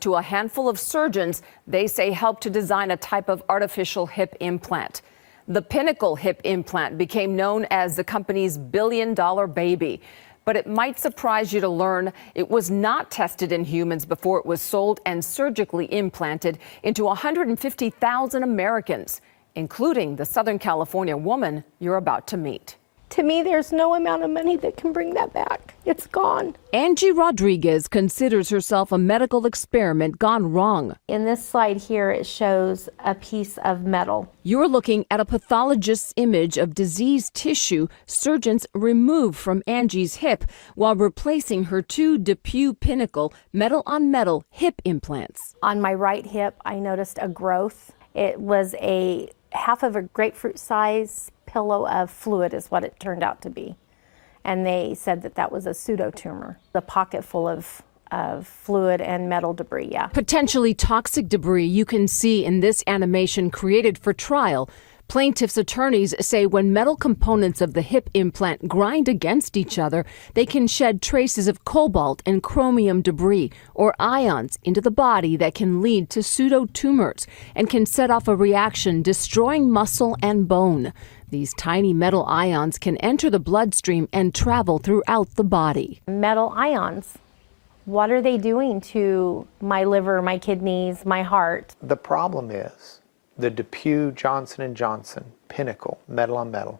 to a handful of surgeons they say helped to design a type of artificial hip implant. The Pinnacle hip implant became known as the company's billion-dollar baby. But it might surprise you to learn it was not tested in humans before it was sold and surgically implanted into 150,000 Americans, including the Southern California woman you're about to meet. To me, there's no amount of money that can bring that back. It's gone. Angie Rodriguez considers herself a medical experiment gone wrong. In this slide here, it shows a piece of metal. You're looking at a pathologist's image of diseased tissue surgeons removed from Angie's hip while replacing her two DePuy Pinnacle metal-on-metal hip implants. On my right hip, I noticed a growth. It was a half of a grapefruit size pillow of fluid is what it turned out to be. And they said that that was a pseudotumor, the pocket full of fluid and metal debris, yeah. Potentially toxic debris you can see in this animation created for trial. Plaintiffs' attorneys say when metal components of the hip implant grind against each other, they can shed traces of cobalt and chromium debris or ions into the body that can lead to pseudotumors and can set off a reaction destroying muscle and bone. These tiny metal ions can enter the bloodstream and travel throughout the body. Metal ions, what are they doing to my liver, my kidneys, my heart? The problem is the DePuy Johnson & Johnson Pinnacle metal-on-metal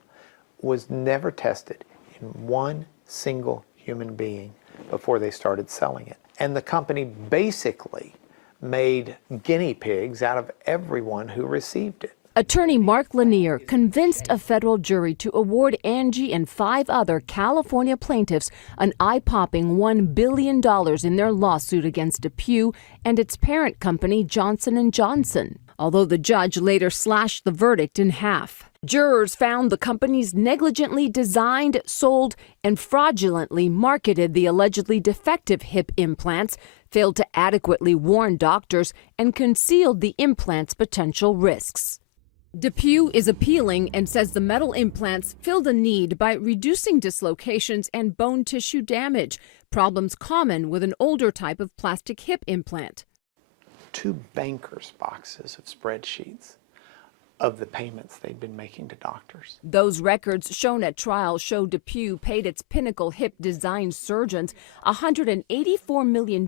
was never tested in one single human being before they started selling it. And the company basically made guinea pigs out of everyone who received it. Attorney Mark Lanier convinced a federal jury to award Angie and 5 other California plaintiffs an eye-popping $1 billion in their lawsuit against DePuy and its parent company Johnson & Johnson, although the judge later slashed the verdict in half. Jurors found the companies negligently designed, sold, and fraudulently marketed the allegedly defective hip implants, failed to adequately warn doctors, and concealed the implants' potential risks. DePuy is appealing and says the metal implants filled a need by reducing dislocations and bone tissue damage, problems common with an older type of plastic hip implant. 2 bankers' boxes of spreadsheets of the payments they'd been making to doctors. Those records shown at trial show DePuy paid its Pinnacle hip design surgeons $184 million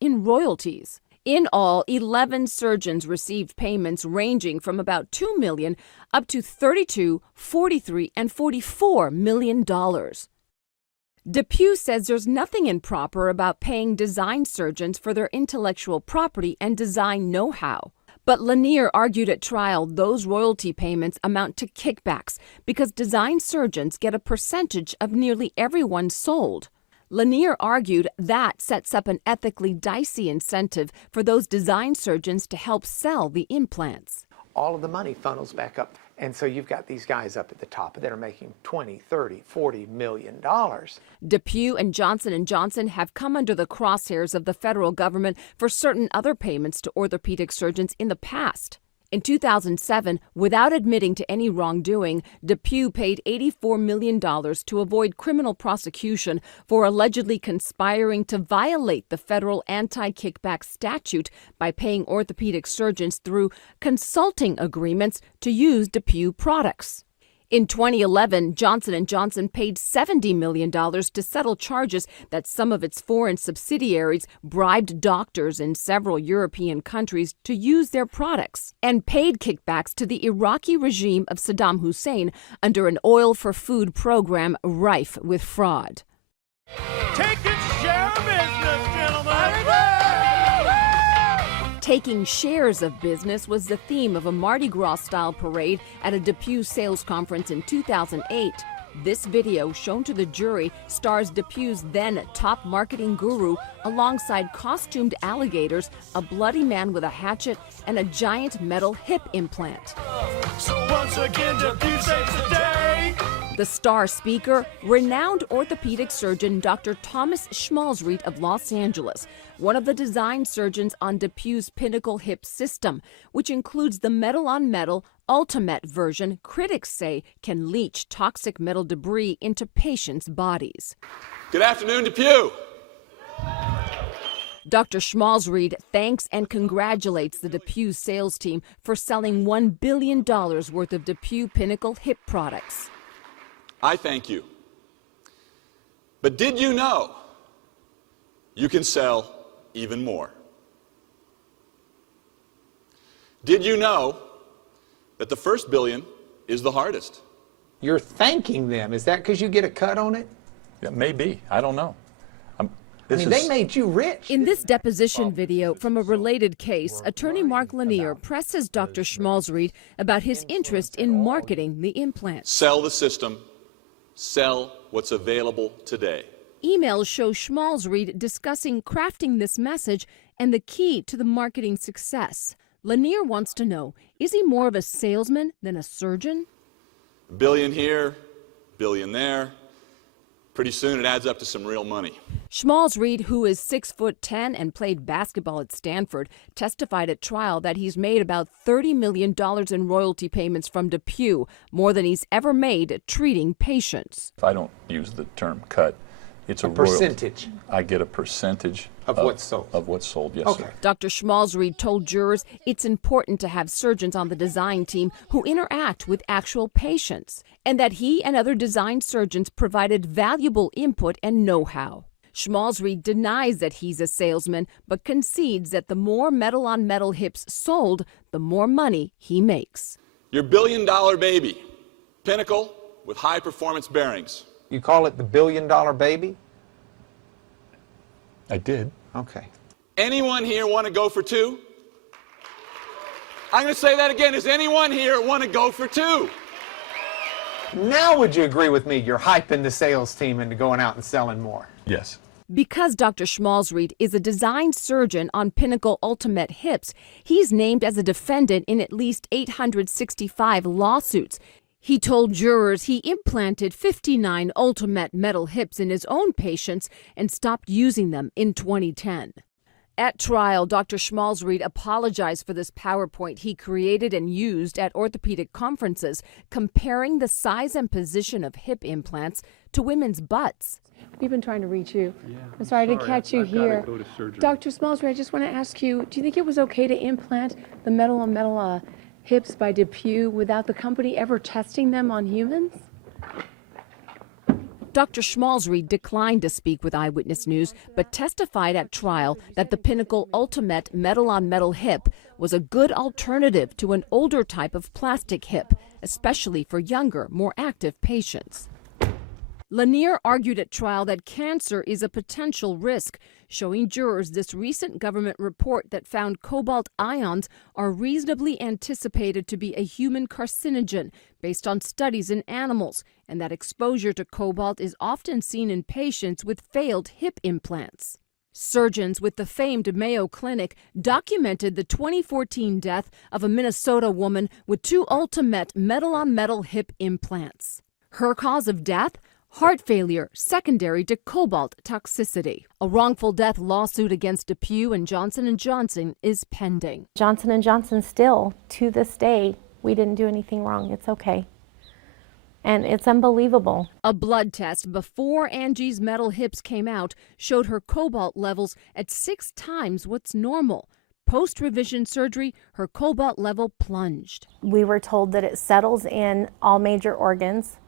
in royalties. In all, 11 surgeons received payments ranging from about $2 million up to $32, $43, and $44 million. DePuy says there's nothing improper about paying design surgeons for their intellectual property and design know-how. But Lanier argued at trial those royalty payments amount to kickbacks because design surgeons get a percentage of nearly everyone sold. Lanier argued that sets up an ethically dicey incentive for those design surgeons to help sell the implants. All of the money funnels back up. And so you've got these guys up at the top that are making $20, $30, $40 million. DePuy and Johnson & Johnson have come under the crosshairs of the federal government for certain other payments to orthopedic surgeons in the past. In 2007, without admitting to any wrongdoing, DePuy paid $84 million to avoid criminal prosecution for allegedly conspiring to violate the federal anti-kickback statute by paying orthopedic surgeons through consulting agreements to use DePuy products. In 2011, Johnson & Johnson paid $70 million to settle charges that some of its foreign subsidiaries bribed doctors in several European countries to use their products, and paid kickbacks to the Iraqi regime of Saddam Hussein under an oil-for-food program rife with fraud. Taking share of business, gentlemen! Taking shares of business was the theme of a Mardi Gras-style parade at a DePuy sales conference in 2008. This video, shown to the jury, stars DePuy's then top marketing guru alongside costumed alligators, a bloody man with a hatchet, and a giant metal hip implant. So once again, DePuy saves the day! The star speaker, renowned orthopedic surgeon Dr. Thomas Schmalzried of Los Angeles, one of the design surgeons on DePuy's Pinnacle hip system, which includes the metal-on-metal Ultimate version critics say can leach toxic metal debris into patients' bodies. Good afternoon, DePuy. Dr. Schmalzried thanks and congratulates the DePuy sales team for selling $1 billion worth of DePuy Pinnacle hip products. I thank you. But did you know you can sell even more? Did you know that the first billion is the hardest? You're thanking them. Is that because you get a cut on it? Yeah, maybe. I don't know. They made you rich. In this deposition video from a related case, attorney Mark Lanier presses Dr. Schmalzried about his interest in marketing the implant. Sell the system. Sell what's available today. Emails show Schmalzried discussing crafting this message and the key to the marketing success. Lanier wants to know, is he more of a salesman than a surgeon? Billion here, billion there. Pretty soon it adds up to some real money. Schmalzried, who is 6'10" and played basketball at Stanford, testified at trial that he's made about $30 million in royalty payments from DePuy, more than he's ever made treating patients. I don't use the term cut. It's a percentage. Royalty. I get a percentage of what's sold. Of what's sold, yes, okay. Sir. Dr. Schmalzried told jurors it's important to have surgeons on the design team who interact with actual patients, and that he and other design surgeons provided valuable input and know-how. Schmalzried denies that he's a salesman, but concedes that the more metal-on-metal hips sold, the more money he makes. Your billion-dollar baby, Pinnacle with high-performance bearings. You call it the billion-dollar baby? I did. Okay. Anyone here want to go for two? I'm going to say that again. Does anyone here want to go for two? Now would you agree with me you're hyping the sales team into going out and selling more? Yes. Because Dr. Schmalzried is a design surgeon on Pinnacle Ultimate Hips, he's named as a defendant in at least 865 lawsuits. He told jurors he implanted 59 Ultimate metal hips in his own patients and stopped using them in 2010. At trial, Dr. Schmalzried apologized for this PowerPoint he created and used at orthopedic conferences, comparing the size and position of hip implants to women's butts. We've been trying to reach you. I'm sorry to catch you here. Dr. Schmalzried, I just want to ask you, do you think it was okay to implant the metal-on-metal hips by DePuy without the company ever testing them on humans? Dr. Schmalzried declined to speak with Eyewitness News, but testified at trial that the Pinnacle Ultimate metal-on-metal hip was a good alternative to an older type of plastic hip, especially for younger, more active patients. Lanier argued at trial that cancer is a potential risk, showing jurors this recent government report that found cobalt ions are reasonably anticipated to be a human carcinogen based on studies in animals, and that exposure to cobalt is often seen in patients with failed hip implants. Surgeons with the famed Mayo Clinic documented the 2014 death of a Minnesota woman with 2 Ultimate metal-on-metal hip implants. Her cause of death? Heart failure secondary to cobalt toxicity. A wrongful death lawsuit against DePuy and Johnson & Johnson is pending. Johnson & Johnson still, to this day, we didn't do anything wrong. It's okay. And it's unbelievable. A blood test before Angie's metal hips came out showed her cobalt levels at 6 times what's normal. Post-revision surgery, her cobalt level plunged. We were told that it settles in all major organs.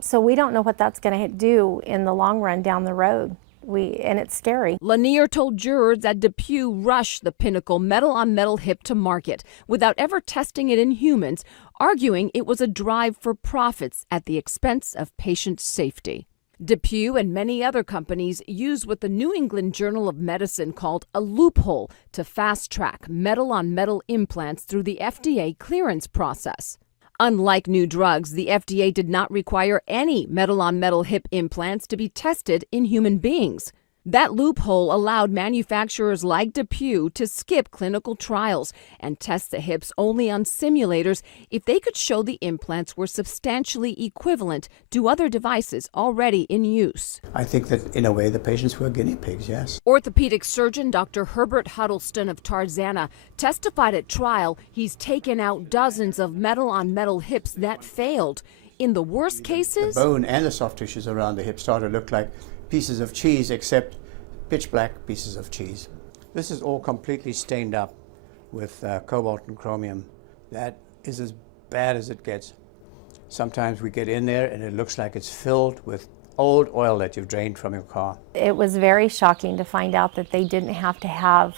So we don't know what that's going to do in the long run down the road. And it's scary. Lanier told jurors that DePuy rushed the Pinnacle metal-on-metal hip to market without ever testing it in humans, arguing it was a drive for profits at the expense of patient safety. DePuy and many other companies use what the New England Journal of Medicine called a loophole to fast-track metal-on-metal implants through the FDA clearance process. Unlike new drugs, the FDA did not require any metal-on-metal hip implants to be tested in human beings. That loophole allowed manufacturers like DePuy to skip clinical trials and test the hips only on simulators if they could show the implants were substantially equivalent to other devices already in use. I think that, in a way, the patients were guinea pigs, yes. Orthopedic surgeon Dr. Herbert Huddleston of Tarzana testified at trial he's taken out dozens of metal-on-metal hips that failed. In the worst cases, the bone and the soft tissues around the hip started to look like pieces of cheese, except pitch black pieces of cheese. This is all completely stained up with cobalt and chromium. That is as bad as it gets. Sometimes we get in there and it looks like it's filled with old oil that you've drained from your car. It was very shocking to find out that they didn't have to have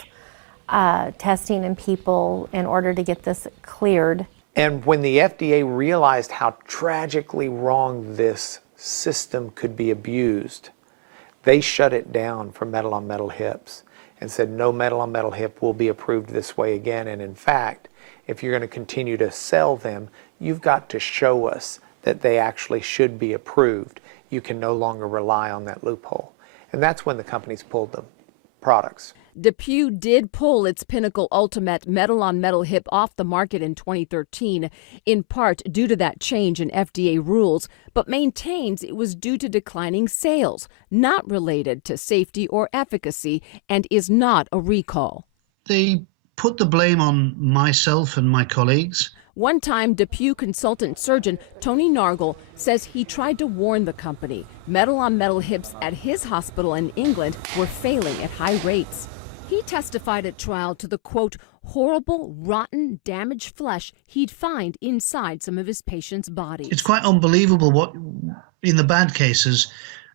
testing in people in order to get this cleared. And when the FDA realized how tragically wrong this system could be abused, they shut it down for metal-on-metal hips and said no metal-on-metal hip will be approved this way again. And in fact, if you're going to continue to sell them, you've got to show us that they actually should be approved. You can no longer rely on that loophole. And that's when the companies pulled the products. DePuy did pull its Pinnacle Ultimate metal-on-metal hip off the market in 2013, in part due to that change in FDA rules, but maintains it was due to declining sales, not related to safety or efficacy, and is not a recall. They put the blame on myself and my colleagues. One-time DePuy consultant surgeon Tony Nargle says he tried to warn the company metal-on-metal hips at his hospital in England were failing at high rates. He testified at trial to the, quote, horrible, rotten, damaged flesh he'd find inside some of his patients' bodies. It's quite unbelievable what, in the bad cases,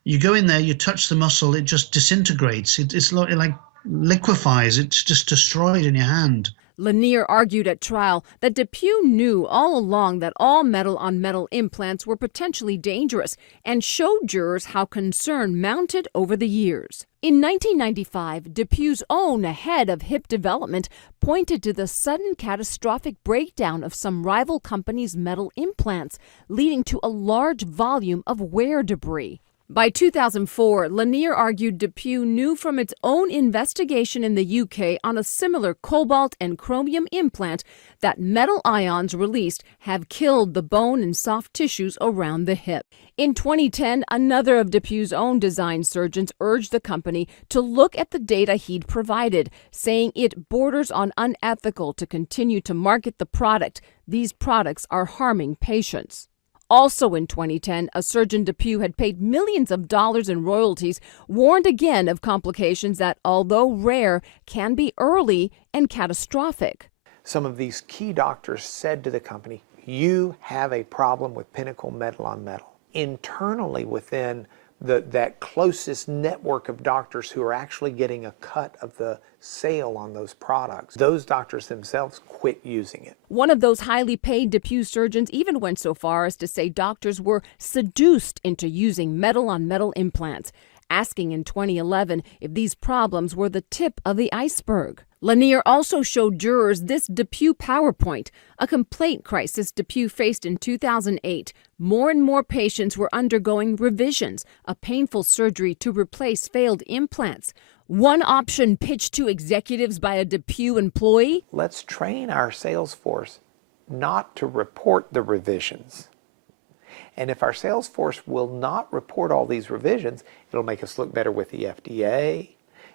you go in there, you touch the muscle, it just disintegrates. It's like liquefies, it's just destroyed in your hand. Lanier argued at trial that DePuy knew all along that all metal-on-metal implants were potentially dangerous and showed jurors how concern mounted over the years. In 1995, DePuy's own head of hip development pointed to the sudden catastrophic breakdown of some rival companies' metal implants, leading to a large volume of wear debris. By 2004, Lanier argued DePuy knew from its own investigation in the UK on a similar cobalt and chromium implant that metal ions released have killed the bone and soft tissues around the hip. In 2010, another of DePuy's own design surgeons urged the company to look at the data he'd provided, saying it borders on unethical to continue to market the product. These products are harming patients. Also in 2010, a surgeon DePuy had paid millions of dollars in royalties, warned again of complications that, although rare, can be early and catastrophic. Some of these key doctors said to the company, you have a problem with Pinnacle metal-on-metal. Internally within that closest network of doctors who are actually getting a cut of the sale on those products, those doctors themselves quit using it. One of those highly paid DePuy surgeons even went so far as to say doctors were seduced into using metal-on-metal implants, asking in 2011 if these problems were the tip of the iceberg. Lanier also showed jurors this DePuy PowerPoint, a complaint crisis DePuy faced in 2008. More and more patients were undergoing revisions, a painful surgery to replace failed implants. One option pitched to executives by a DePuy employee: let's train our sales force not to report the revisions. And if our sales force will not report all these revisions, it'll make us look better with the FDA.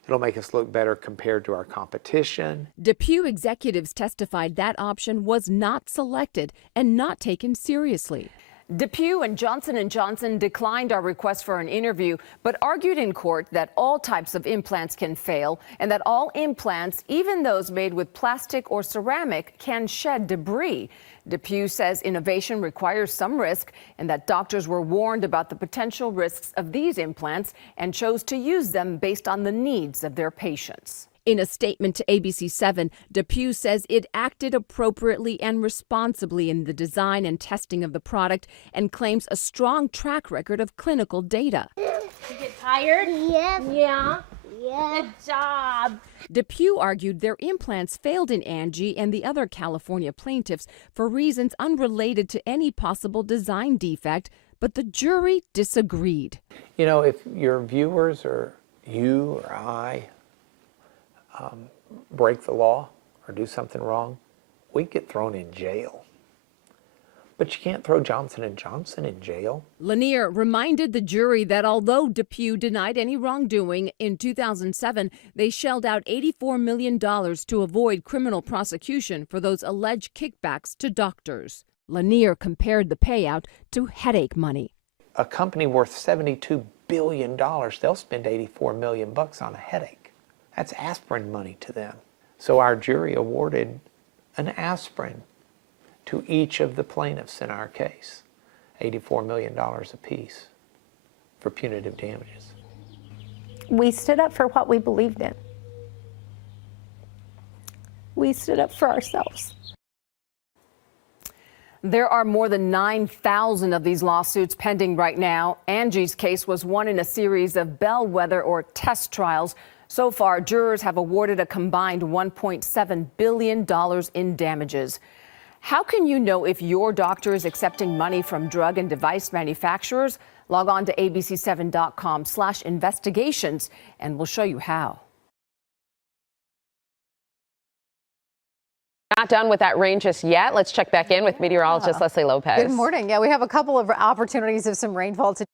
It'll make us look better compared to our competition. DePuy executives testified that option was not selected and not taken seriously. DePuy and Johnson & Johnson declined our request for an interview, but argued in court that all types of implants can fail and that all implants, even those made with plastic or ceramic, can shed debris. DePuy says innovation requires some risk and that doctors were warned about the potential risks of these implants and chose to use them based on the needs of their patients. In a statement to ABC 7, DePuy says it acted appropriately and responsibly in the design and testing of the product and claims a strong track record of clinical data. You get tired? Yes. Yeah. Yeah. Good job. DePuy argued their implants failed in Angie and the other California plaintiffs for reasons unrelated to any possible design defect, but the jury disagreed. You know, if your viewers or you or I break the law or do something wrong, we get thrown in jail. But you can't throw Johnson & Johnson in jail. Lanier reminded the jury that although DePuy denied any wrongdoing, in 2007 they shelled out $84 million to avoid criminal prosecution for those alleged kickbacks to doctors. Lanier compared the payout to headache money. A company worth $72 billion, they'll spend 84 million bucks on a headache. That's aspirin money to them. So our jury awarded an aspirin to each of the plaintiffs in our case, $84 million apiece for punitive damages. We stood up for what we believed in. We stood up for ourselves. There are more than 9,000 of these lawsuits pending right now. Angie's case was one in a series of bellwether or test trials. So far, jurors have awarded a combined $1.7 billion in damages. How can you know if your doctor is accepting money from drug and device manufacturers? Log on to abc7.com/investigations and we'll show you how. Not done with that rain just yet. Let's check back in with meteorologist Leslie Lopez. Good morning. Yeah, we have a couple of opportunities of some rainfall today.